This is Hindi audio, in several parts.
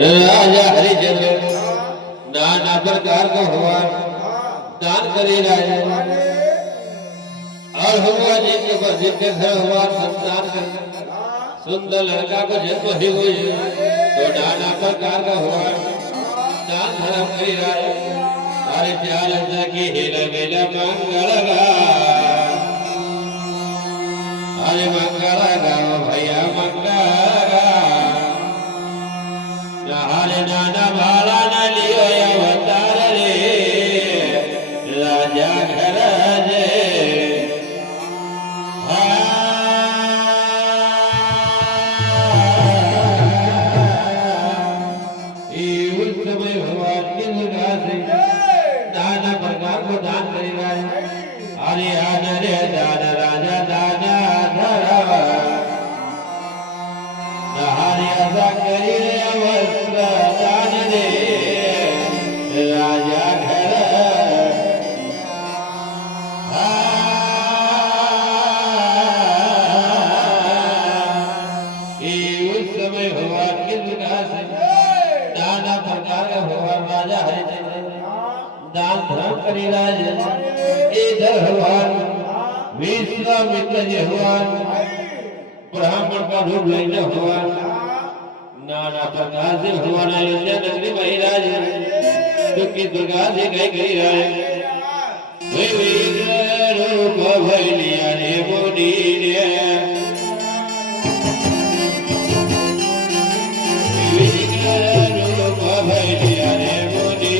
राजा हरिचंद्र नाना प्रकार का भगवान दान करे राजा और भगवान जिनके पर जिनके घर भगवान संतान कर सुंदर लड़का को जन्म ही हुई तो नाना प्रकार का भगवान दान धर्म करे राजा अरे चाल की हिल मिल मंगल गा अरे मंगल गाओ भैया मंगल हरे नाना भाला न लियो अवतार रे राजा घर जे उस समय भगवान की दुर्गा से नाना प्रकार को दान करी रहे अरे आन रे दान राजा दाना धरा हरे ऐसा करी रे अवस्त्र दान रे राजा घर उस समय भगवान की दुर्गा से नाना प्रकार का भगवान राजा हरिचंद्र दान धर्म करी राजा इधर भगवान विश्वामित्र जी भगवान ब्राह्मण का रूप लेने भगवान नाना प्रकार से भगवान अयोध्या नगरी महाराज दुखी दुर्गा से कह गई है रूप भैलिया रे मुनि रूप भैलिया रे मुनि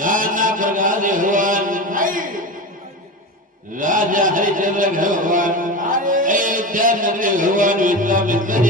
नाना प्रकार से भगवान राजा हरिचंद्र भगवान अयोध्या नगरी भगवान विश्वामित्र